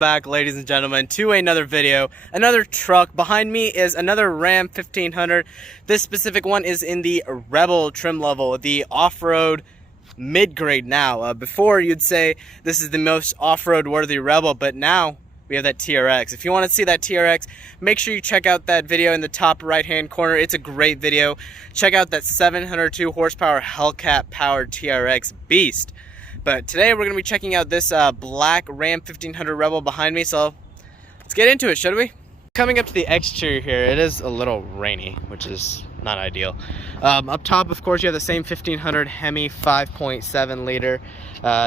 Back, ladies and gentlemen, to another video. Another truck. Behind me is another Ram 1500. This specific one is in the Rebel trim level, the off-road mid-grade now. Before you'd say this is the most off-road worthy Rebel, but now we have that TRX. If you want to see that TRX, make sure you check out that video in the top right hand corner. It's a great video. Check out that 702 horsepower Hellcat powered TRX beast. But today we're going to be checking out this black Ram 1500 Rebel behind me, so let's get into it, should we? Coming up to the exterior here, it is a little rainy, which is not ideal. Up top, of course, you have the same 1500 Hemi 5.7 liter.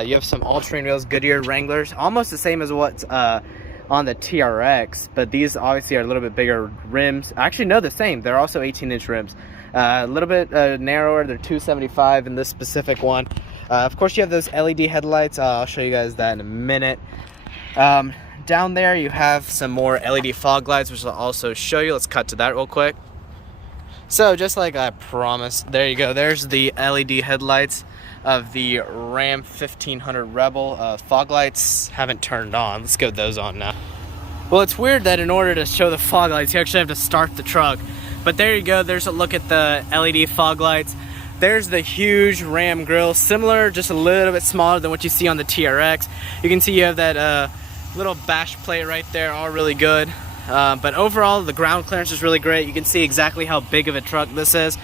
You have some all-terrain wheels, Goodyear Wranglers, almost the same as what's on the TRX, but these obviously are a little bit bigger rims. Actually, no, the same. They're also 18-inch rims. A little bit narrower. They're 275 in this specific one. Of course, you have those LED headlights. I'll show you guys that in a minute. Down there, you have some more LED fog lights, which I'll also show you. Let's cut to that real quick. So, just like I promised, there you go. There's the LED headlights of the Ram 1500 Rebel. Fog lights haven't turned on. Let's get those on now. Well, it's weird that in order to show the fog lights, you actually have to start the truck. But there you go. There's a look at the LED fog lights. There's the huge Ram grille, similar, just a little bit smaller than what you see on the TRX. You can see you have that little bash plate right there, all really good. But overall, the ground clearance is really great. You can see exactly how big of a truck this is.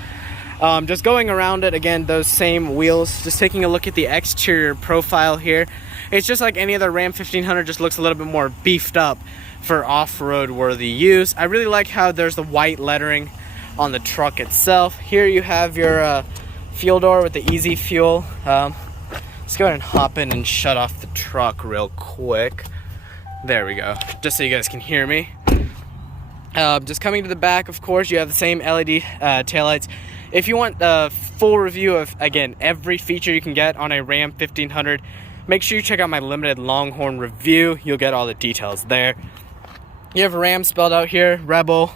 Just going around it, again, those same wheels. Just taking a look at the exterior profile here. It's just like any other Ram 1500, just looks a little bit more beefed up for off-road worthy use. I really like how there's the white lettering on the truck itself. Here you have your fuel door with the easy fuel. Let's go ahead and hop in and shut off the truck real quick. There we go, just so you guys can hear me. Just coming to the back, of course, you have the same LED taillights. If you want a full review of, again, every feature you can get on a Ram 1500, make sure you check out my limited Longhorn review. You'll get all the details there. You have Ram spelled out here, Rebel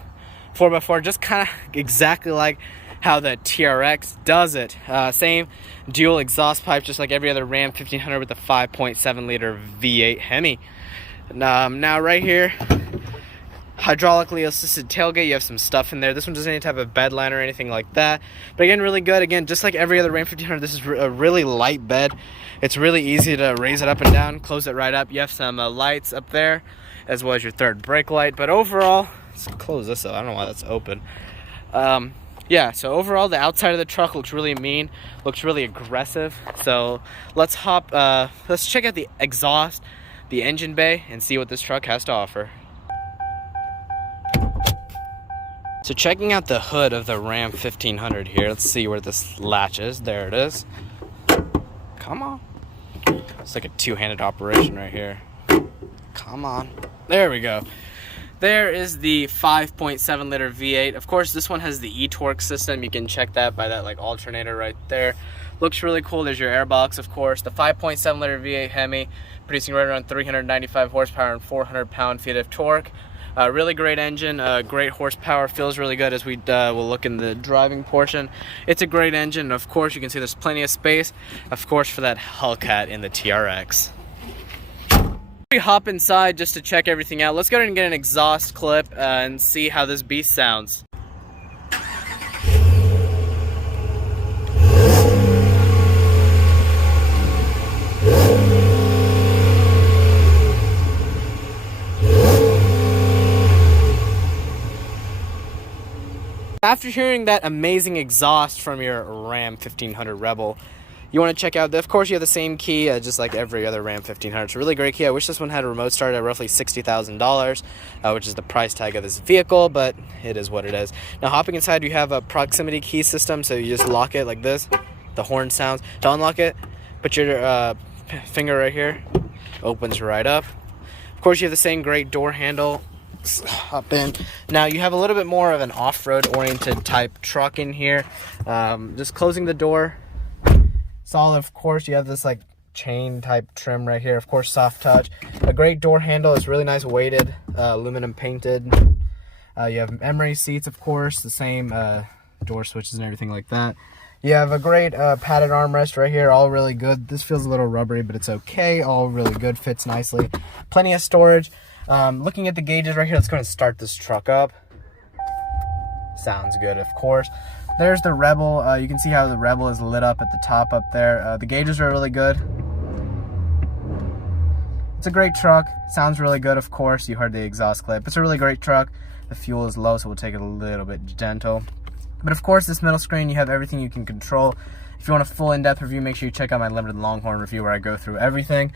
4x4, just kind of exactly like how the TRX does it. Same dual exhaust pipe, just like every other Ram 1500 with the 5.7 liter V8 Hemi. Now right here, hydraulically assisted tailgate. You have some stuff in there. This one doesn't have any type of bed line or anything like that, but again, really good. Again, just like every other Ram 1500, this is a really light bed. It's really easy to raise it up and down, close it right up. You have some lights up there, as well as your third brake light. But overall, let's close this up. I don't know why that's open. Yeah, so overall, the outside of the truck looks really mean, looks really aggressive. So let's check out the exhaust, the engine bay, and see what this truck has to offer. So checking out the hood of the Ram 1500 here, let's see where this latch is. There it is. Come on. It's like a two-handed operation right here. Come on. There we go. There is the 5.7 liter V8. Of course, this one has the e-torque system. You can check that by that like alternator right there. Looks really cool. There's your airbox, of course. The 5.7 liter V8 Hemi, producing right around 395 horsepower and 400 pound-feet of torque. Really great engine, great horsepower, feels really good as we will look in the driving portion. It's a great engine. Of course, you can see there's plenty of space, of course, for that Hellcat in the TRX. We hop inside just to check everything out. Let's go ahead and get an exhaust clip and see how this beast sounds. After hearing that amazing exhaust from your Ram 1500 Rebel, you want to check out, of course, you have the same key just like every other Ram 1500. It's a really great key. I wish this one had a remote start at roughly $60,000, which is the price tag of this vehicle, but it is what it is. Now, hopping inside, you have a proximity key system, so you just lock it like this. The horn sounds. To unlock it, put your finger right here. Opens right up. Of course, you have the same great door handle. Let's hop in. Now, you have a little bit more of an off-road oriented type truck in here. Just closing the door. Solid, of course, you have this like chain type trim right here. Of course, soft touch. A great door handle. It's really nice weighted, aluminum painted. You have memory seats, of course, the same door switches and everything like that. You have a great padded armrest right here, all really good. This feels a little rubbery, but it's okay. All really good, fits nicely. Plenty of storage. Looking at the gauges right here, let's go ahead and start this truck up. Sounds good, of course. There's the Rebel. You can see how the Rebel is lit up at the top up there. The gauges are really good. It's a great truck. Sounds really good, of course. You heard the exhaust clip. It's a really great truck. The fuel is low, so we'll take it a little bit gentle. But of course, this middle screen, you have everything you can control. If you want a full in-depth review, make sure you check out my limited Longhorn review where I go through everything.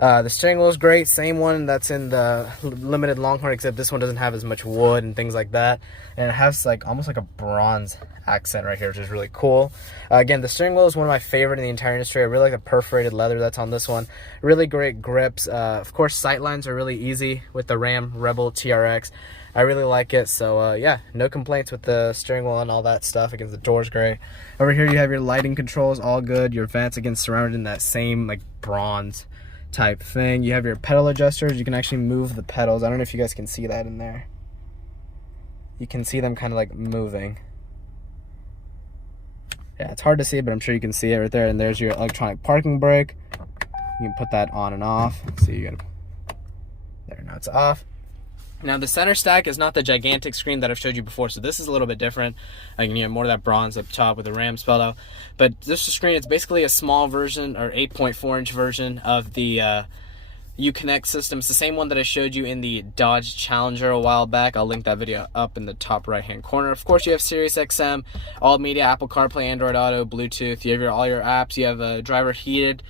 The steering wheel is great. Same one that's in the limited Longhorn, except this one doesn't have as much wood and things like that. And it has like almost like a bronze accent right here, which is really cool. Again, the steering wheel is one of my favorite in the entire industry. I really like the perforated leather that's on this one. Really great grips. Of course, sight lines are really easy with the Ram Rebel TRX. I really like it, so yeah, no complaints with the steering wheel and all that stuff. Again, the door's great. Over here you have your lighting controls, all good. Your vents, again, surrounded in that same like bronze type thing. You have your pedal adjusters. You can actually move the pedals. I don't know if you guys can see that in there. You can see them kind of like moving. Yeah, it's hard to see, but I'm sure you can see it right there. And there's your electronic parking brake. You can put that on and off. See, you gotta, there, now it's off. Now the center stack is not the gigantic screen that I've showed you before, so this is a little bit different. Like, you have more of that bronze up top with the Ram spelled out. But this screen, it's basically a small version or 8.4-inch version of the Uconnect system. It's the same one that I showed you in the Dodge Challenger a while back. I'll link that video up in the top right-hand corner. Of course, you have Sirius XM, all media, Apple CarPlay, Android Auto, Bluetooth. You have all your apps. You have a driver heated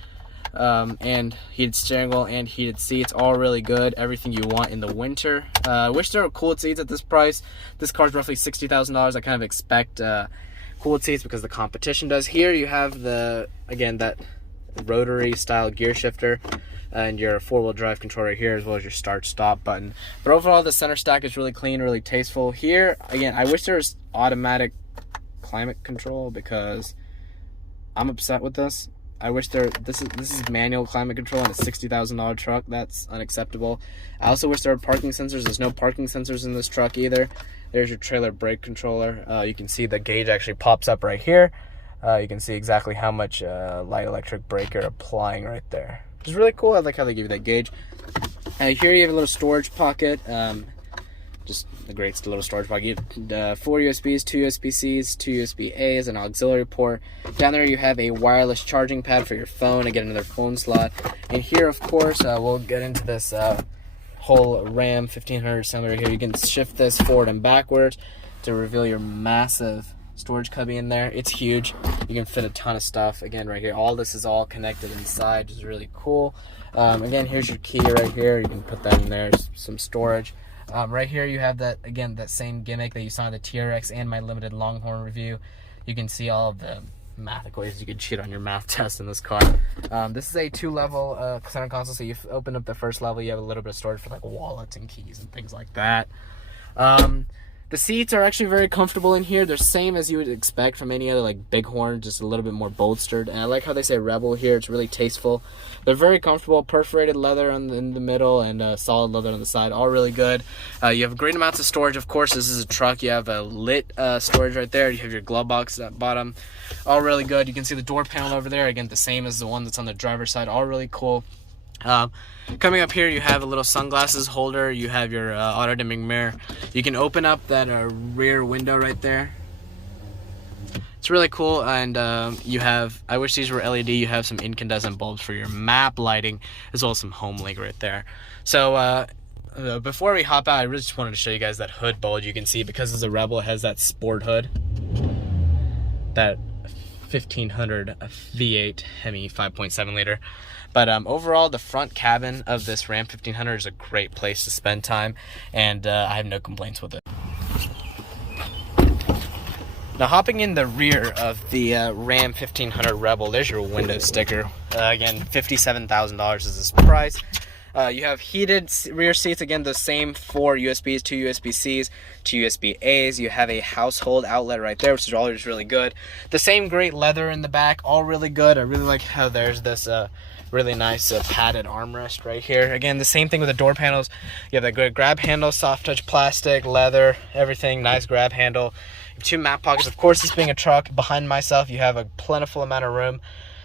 and heated steering wheel and heated seats, all really good. Everything you want in the winter. Wish there were cooled seats at this price. This car's roughly $60,000. I kind of expect cooled seats because the competition does. Here you have the, again, that rotary style gear shifter and your four-wheel drive controller right here, as well as your start stop button. But overall, the center stack is really clean, really tasteful. Here again, I wish there was automatic climate control because I'm upset with this. I wish this is manual climate control on a $60,000 truck. That's unacceptable. I also wish there were parking sensors. There's no parking sensors in this truck either. There's your trailer brake controller. You can see the gauge actually pops up right here. You can see exactly how much light electric brake you're applying right there, which is really cool. I like how they give you that gauge. Here you have a little storage pocket. Just a great little storage pocket. 4 USBs, 2 USB-Cs, 2 USB-As, an auxiliary port. Down there you have a wireless charging pad for your phone. Again, another phone slot. And here, of course, we'll get into this whole Ram 1500 assembly right here. You can shift this forward and backwards to reveal your massive storage cubby in there. It's huge. You can fit a ton of stuff. Again, right here, all this is all connected inside, which is really cool. Again, here's your key right here. You can put that in there, some storage. Right here you have that, again, that same gimmick that you saw in the TRX and my limited Longhorn review. You can see all of the math ways you could cheat on your math test in this car. This is a 2-level center console, so you open up the first level, you have a little bit of storage for like wallets and keys and things like that. The seats are actually very comfortable in here. They're same as you would expect from any other like Bighorn, just a little bit more bolstered. And I like how they say Rebel here. It's really tasteful. They're very comfortable. Perforated leather in the middle and solid leather on the side. All really good. You have great amounts of storage. Of course, this is a truck. You have a lit storage right there. You have your glove box at the bottom. All really good. You can see the door panel over there. Again, the same as the one that's on the driver's side. All really cool. Coming up here, you have a little sunglasses holder. You have your auto dimming mirror. You can open up that rear window right there. It's really cool. And you have, I wish these were LED, you have some incandescent bulbs for your map lighting, as well as some home link right there. So before we hop out, I really just wanted to show you guys that hood bulge. You can see because it's a Rebel, it has that sport hood, that 1500 V8 Hemi 5.7 liter. But overall, the front cabin of this Ram 1500 is a great place to spend time, and I have no complaints with it. Now, hopping in the rear of the Ram 1500 Rebel, there's your window sticker. Again, $57,000 is this price. You have heated rear seats, again, the same 4 USBs, 2 USB-Cs, 2 USB-As. You have a household outlet right there, which is always really good. The same great leather in the back, all really good. I really like how there's this really nice padded armrest right here. Again, the same thing with the door panels. You have that good grab handle, soft touch plastic, leather, everything, nice grab handle. 2 map pockets. Of course, this being a truck, behind myself, you have a plentiful amount of room.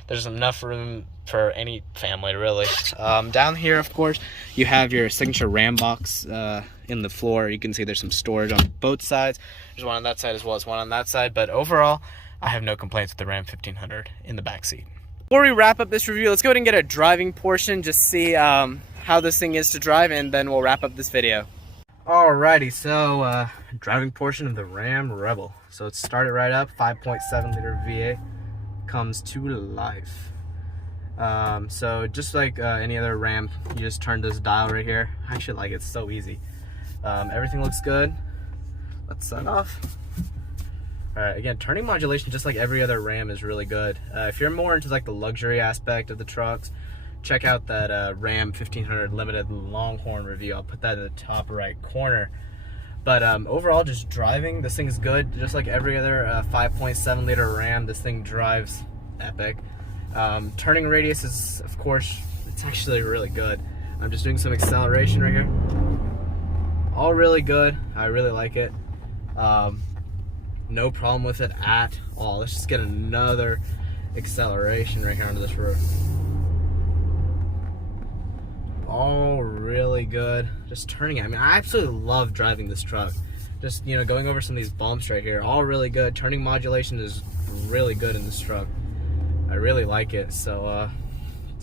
There's enough room for any family, really. Down here, of course, you have your signature Ram box in the floor. You can see there's some storage on both sides. There's one on that side as well as one on that side. But overall, I have no complaints with the Ram 1500 in the back seat. Before we wrap up this review, let's go ahead and get a driving portion, just see how this thing is to drive, and then we'll wrap up this video. Alrighty, so driving portion of the Ram Rebel. So let's start it right up. 5.7 liter V8 comes to life. So just like any other Ram, you just turn this dial right here. I actually like it, it's so easy. Everything looks good. Let's set off. Alright, again, turning modulation, just like every other Ram, is really good. If you're more into like the luxury aspect of the trucks, check out that Ram 1500 Limited Longhorn review. I'll put that in the top right corner. But overall, just driving, this thing's good. Just like every other 5.7 liter Ram, this thing drives epic. Turning radius is, of course, it's actually really good. I'm just doing some acceleration right here. All really good. I really like it. No problem with it at all. Let's just get another acceleration right here onto this road. All really good. Just turning it. I mean, I absolutely love driving this truck. Just, you know, going over some of these bumps right here. All really good. Turning modulation is really good in this truck. I really like it. So,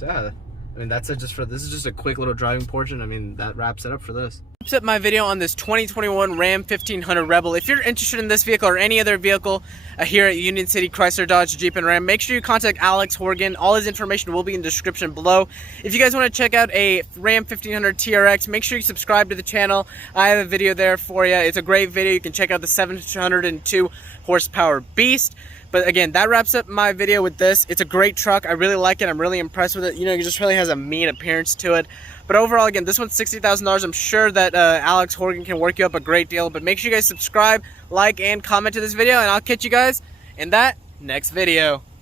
yeah. I mean, that's it. This is just a quick little driving portion. I mean, that wraps it up for this. Wraps up my video on this 2021 Ram 1500 Rebel. If you're interested in this vehicle or any other vehicle here at Union City Chrysler Dodge Jeep and Ram, make sure you contact Alex Horgan. All his information will be in the description below. If you guys want to check out a Ram 1500 TRX, make sure you subscribe to the channel. I have a video there for you. It's a great video. You can check out the 702 horsepower beast. But again, that wraps up my video with this. It's a great truck. I really like it. I'm really impressed with it. You know, it just really has a mean appearance to it. But overall, again, this one's $60,000. I'm sure that Alex Horgan can work you up a great deal. But make sure you guys subscribe, like, and comment to this video. And I'll catch you guys in that next video.